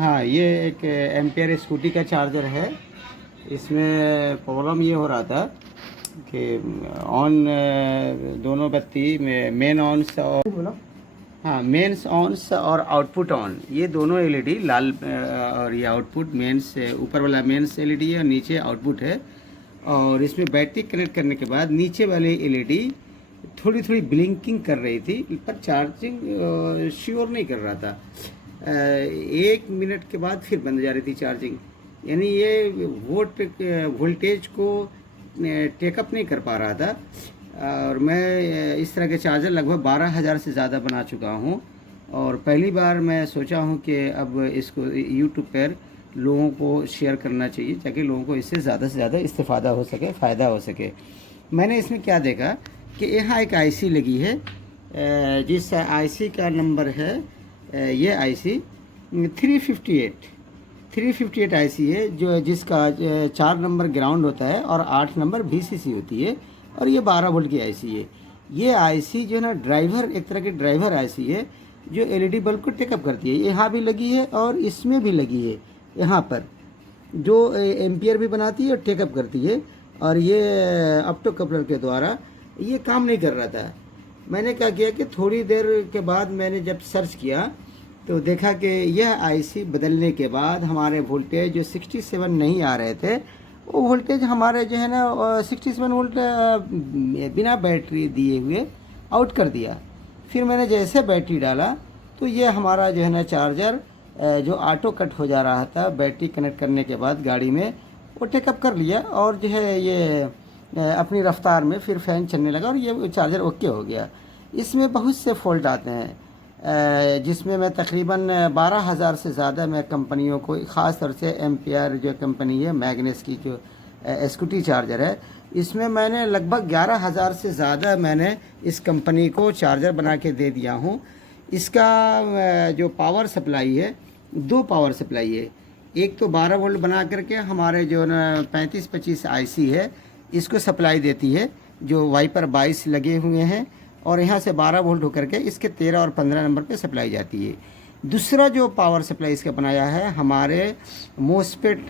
हाँ, ये एक एम्पियर स्कूटी का चार्जर है। इसमें प्रॉब्लम ये हो रहा था कि ऑन दोनों बत्ती में मेन ऑन और बोलो। हाँ, मेंस ऑन्स और आउटपुट ऑन, ये दोनों एलईडी लाल और ये आउटपुट मेंस ऊपर वाला मेंस एलईडी है और नीचे आउटपुट है। और इसमें बैटरी कनेक्ट करने के बाद नीचे वाली एलईडी थोड़ी थोड़ी ब्लिंकिंग कर रही थी, पर चार्जिंग श्योर नहीं कर रहा था। 1 मिनट के बाद फिर बंद जा रही थी चार्जिंग, यानी ये वोल्टेज को टेकअप नहीं कर पा रहा था। और मैं इस तरह के चार्जर लगभग 12,000 से ज़्यादा बना चुका हूँ। और पहली बार मैं सोचा हूँ कि अब इसको यूट्यूब पर लोगों को शेयर करना चाहिए ताकि लोगों को इससे ज़्यादा से ज़्यादा इस्तेफ़ादा हो सके, फ़ायदा हो सके। मैंने इसमें क्या देखा कि यहाँ एक आईसी लगी है, जिस आईसी का नंबर है ये आईसी 358 आईसी है, जो जिसका 4 नंबर ग्राउंड होता है और 8 नंबर वीसीसी होती है, और ये 12 वोल्ट की आईसी है। ये आईसी जो है ना ड्राइवर, एक तरह की ड्राइवर आईसी है जो एलईडी बल्ब को टेकअप करती है। यहाँ भी लगी है और इसमें भी लगी है, यहाँ पर जो एम्पियर भी बनाती है और टेकअप करती है। और ये ऑप्टो कपलर के द्वारा ये काम नहीं कर रहा था। मैंने क्या किया कि थोड़ी देर के बाद मैंने जब सर्च किया तो देखा कि यह आईसी बदलने के बाद हमारे वोल्टेज जो 67 नहीं आ रहे थे, वो वोल्टेज हमारे जो है ना 67 वोल्ट बिना बैटरी दिए हुए आउट कर दिया। फिर मैंने जैसे बैटरी डाला तो ये हमारा जो है ना चार्जर जो ऑटो कट हो जा रहा था बैटरी कनेक्ट करने के बाद गाड़ी में, वो टेकअप कर लिया और जो है ये अपनी रफ्तार में फिर फ़ैन चलने लगा और ये चार्जर ओके हो गया। इसमें बहुत से फॉल्ट आते हैं, जिसमें मैं तकरीबन 12,000 से ज़्यादा मैं कंपनियों को, ख़ास तौर से एम्पियर जो कंपनी है मैग्नेस की जो स्कूटी चार्जर है, इसमें मैंने लगभग 11,000 से ज़्यादा मैंने इस कंपनी को चार्जर बना के दे दिया हूँ। इसका जो पावर सप्लाई है, 2 पावर सप्लाई है। एक तो 12 वोल्ट बना करके हमारे जो ना 3525 आईसी है इसको सप्लाई देती है, जो वाइपर 22 लगे हुए हैं, और यहाँ से 12 वोल्ट होकर के इसके 13 और 15 नंबर पे सप्लाई जाती है। दूसरा जो पावर सप्लाई इसका बनाया है, हमारे मोसपेट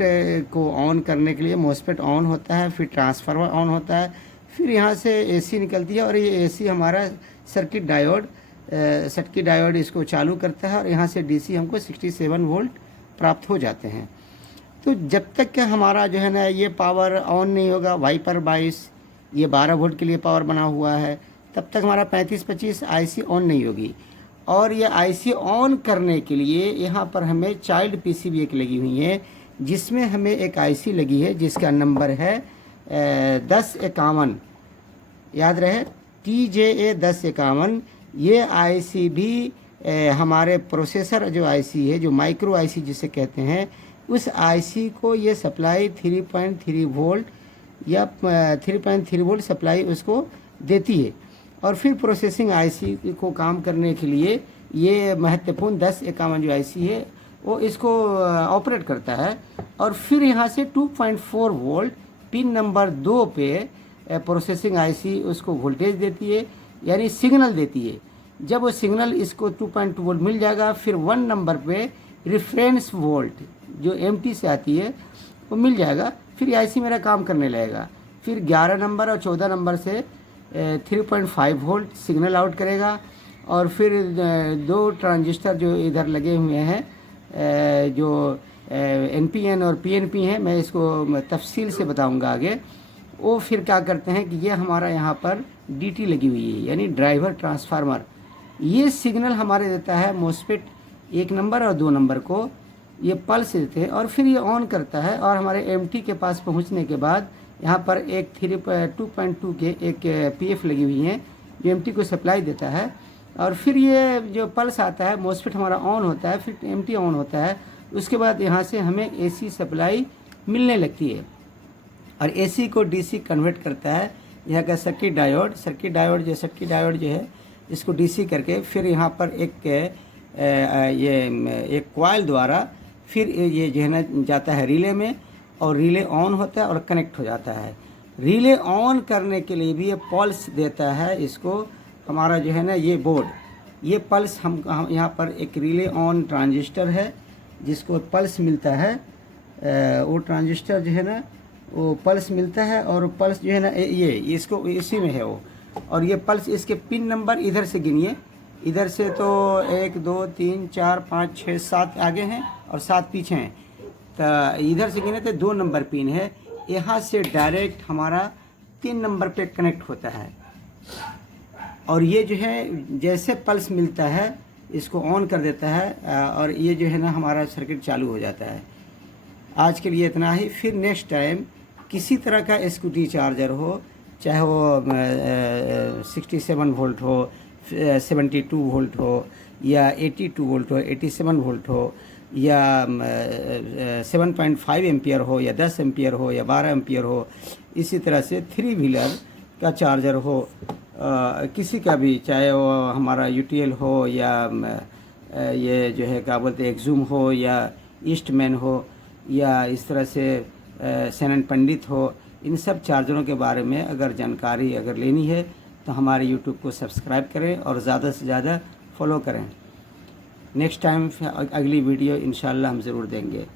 को ऑन करने के लिए मोसपेट ऑन होता है, फिर ट्रांसफार्मर ऑन होता है, फिर यहाँ से एसी निकलती है और ये एसी हमारा सर्किट डायोड इसको चालू करता है और यहाँ से डीसी हमको 67 वोल्ट प्राप्त हो जाते हैं। तो जब तक कि हमारा जो है ना ये पावर ऑन नहीं होगा, वाइपर 22 ये 12 वोल्ट के लिए पावर बना हुआ है, तब तक हमारा 3525 आईसी ऑन नहीं होगी। और ये आईसी ऑन करने के लिए यहाँ पर हमें चाइल्ड पीसीबी एक लगी हुई है, जिसमें हमें एक आईसी लगी है जिसका नंबर है 1051, याद रहे TJA 1051। ये आईसी भी हमारे प्रोसेसर जो आईसी है, जो माइक्रो आईसी जिसे कहते हैं, उस आईसी को ये सप्लाई 3.3 वोल्ट या 3.3 वोल्ट सप्लाई उसको देती है। और फिर प्रोसेसिंग आईसी को काम करने के लिए ये महत्वपूर्ण 1051 जो आईसी है वो इसको ऑपरेट करता है। और फिर यहाँ से 2.4 वोल्ट पिन नंबर 2 पे प्रोसेसिंग आईसी उसको वोल्टेज देती है, यानी सिग्नल देती है। जब वो सिग्नल इसको 2.2 वोल्ट मिल जाएगा, फिर 1 नंबर पे रेफरेंस वोल्ट जो एमटी से आती है वो मिल जाएगा, फिर आईसी मेरा काम करने लगेगा। फिर 11 नंबर और 14 नंबर से 3.5 वोल्ट सिग्नल आउट करेगा। और फिर 2 ट्रांजिस्टर जो इधर लगे हुए हैं, जो एनपीएन और पीएनपी हैं, मैं इसको तफसील से बताऊंगा आगे। वो फिर क्या करते हैं कि ये हमारा यहाँ पर डीटी लगी हुई है, यानी ड्राइवर ट्रांसफार्मर। ये सिग्नल हमारे देता है मोसफेट 1 नंबर और 2 नंबर को, ये पल्स देते हैं और फिर ये ऑन करता है। और हमारे एमटी के पास पहुँचने के बाद यहाँ पर एक 2.2 के एक पीएफ लगी हुई हैं जो एमटी को सप्लाई देता है। और फिर ये जो पल्स आता है, मोसफेट हमारा ऑन होता है, फिर एमटी ऑन होता है। उसके बाद यहाँ से हमें एसी सप्लाई मिलने लगती है और एसी को डीसी कन्वर्ट करता है यहाँ का सर्किट डायोड जो है इसको डीसी करके फिर यहाँ पर एक कॉइल द्वारा फिर ये जो है ना जाता है रिले में, और रिले ऑन होता है और कनेक्ट हो जाता है। रिले ऑन करने के लिए भी ये पल्स देता है इसको हमारा जो है ना ये बोर्ड, ये पल्स हम यहाँ पर एक रिले ऑन ट्रांजिस्टर है, जिसको पल्स मिलता है, वो ट्रांजिस्टर जो है ना वो पल्स मिलता है, और पल्स जो है ना ये इसको इसी में है वो। और ये पल्स, इसके पिन नंबर इधर से गिनिए, इधर से तो 1 2 3 4 5 6 7 आगे हैं और 7 पीछे हैं, तो इधर से गिने तो 2 नंबर पिन है। यहाँ से डायरेक्ट हमारा 3 नंबर पे कनेक्ट होता है। और ये जो है जैसे पल्स मिलता है इसको ऑन कर देता है, और ये जो है ना हमारा सर्किट चालू हो जाता है। आज के लिए इतना ही। फिर नेक्स्ट टाइम किसी तरह का स्कूटी चार्जर हो, चाहे वो 67 वोल्ट हो, 72 वोल्ट हो, या 82 वोल्ट हो, 87 वोल्ट हो, या 7.5 एम्पियर हो, या 10 एम्पियर हो, या 12 एम्पियर हो, इसी तरह से 3 व्हीलर का चार्जर हो, किसी का भी, चाहे वो हमारा यूटीएल हो, या ये जो है क्या बोलते हैं एक्जूम हो, या ईस्टमैन हो, या इस तरह से सैनन पंडित हो, इन सब चार्जरों के बारे में अगर जानकारी अगर लेनी है तो हमारे यूट्यूब को सब्सक्राइब करें और ज़्यादा से ज़्यादा फॉलो करें। नेक्स्ट टाइम अगली वीडियो इंशाल्लाह हम ज़रूर देंगे।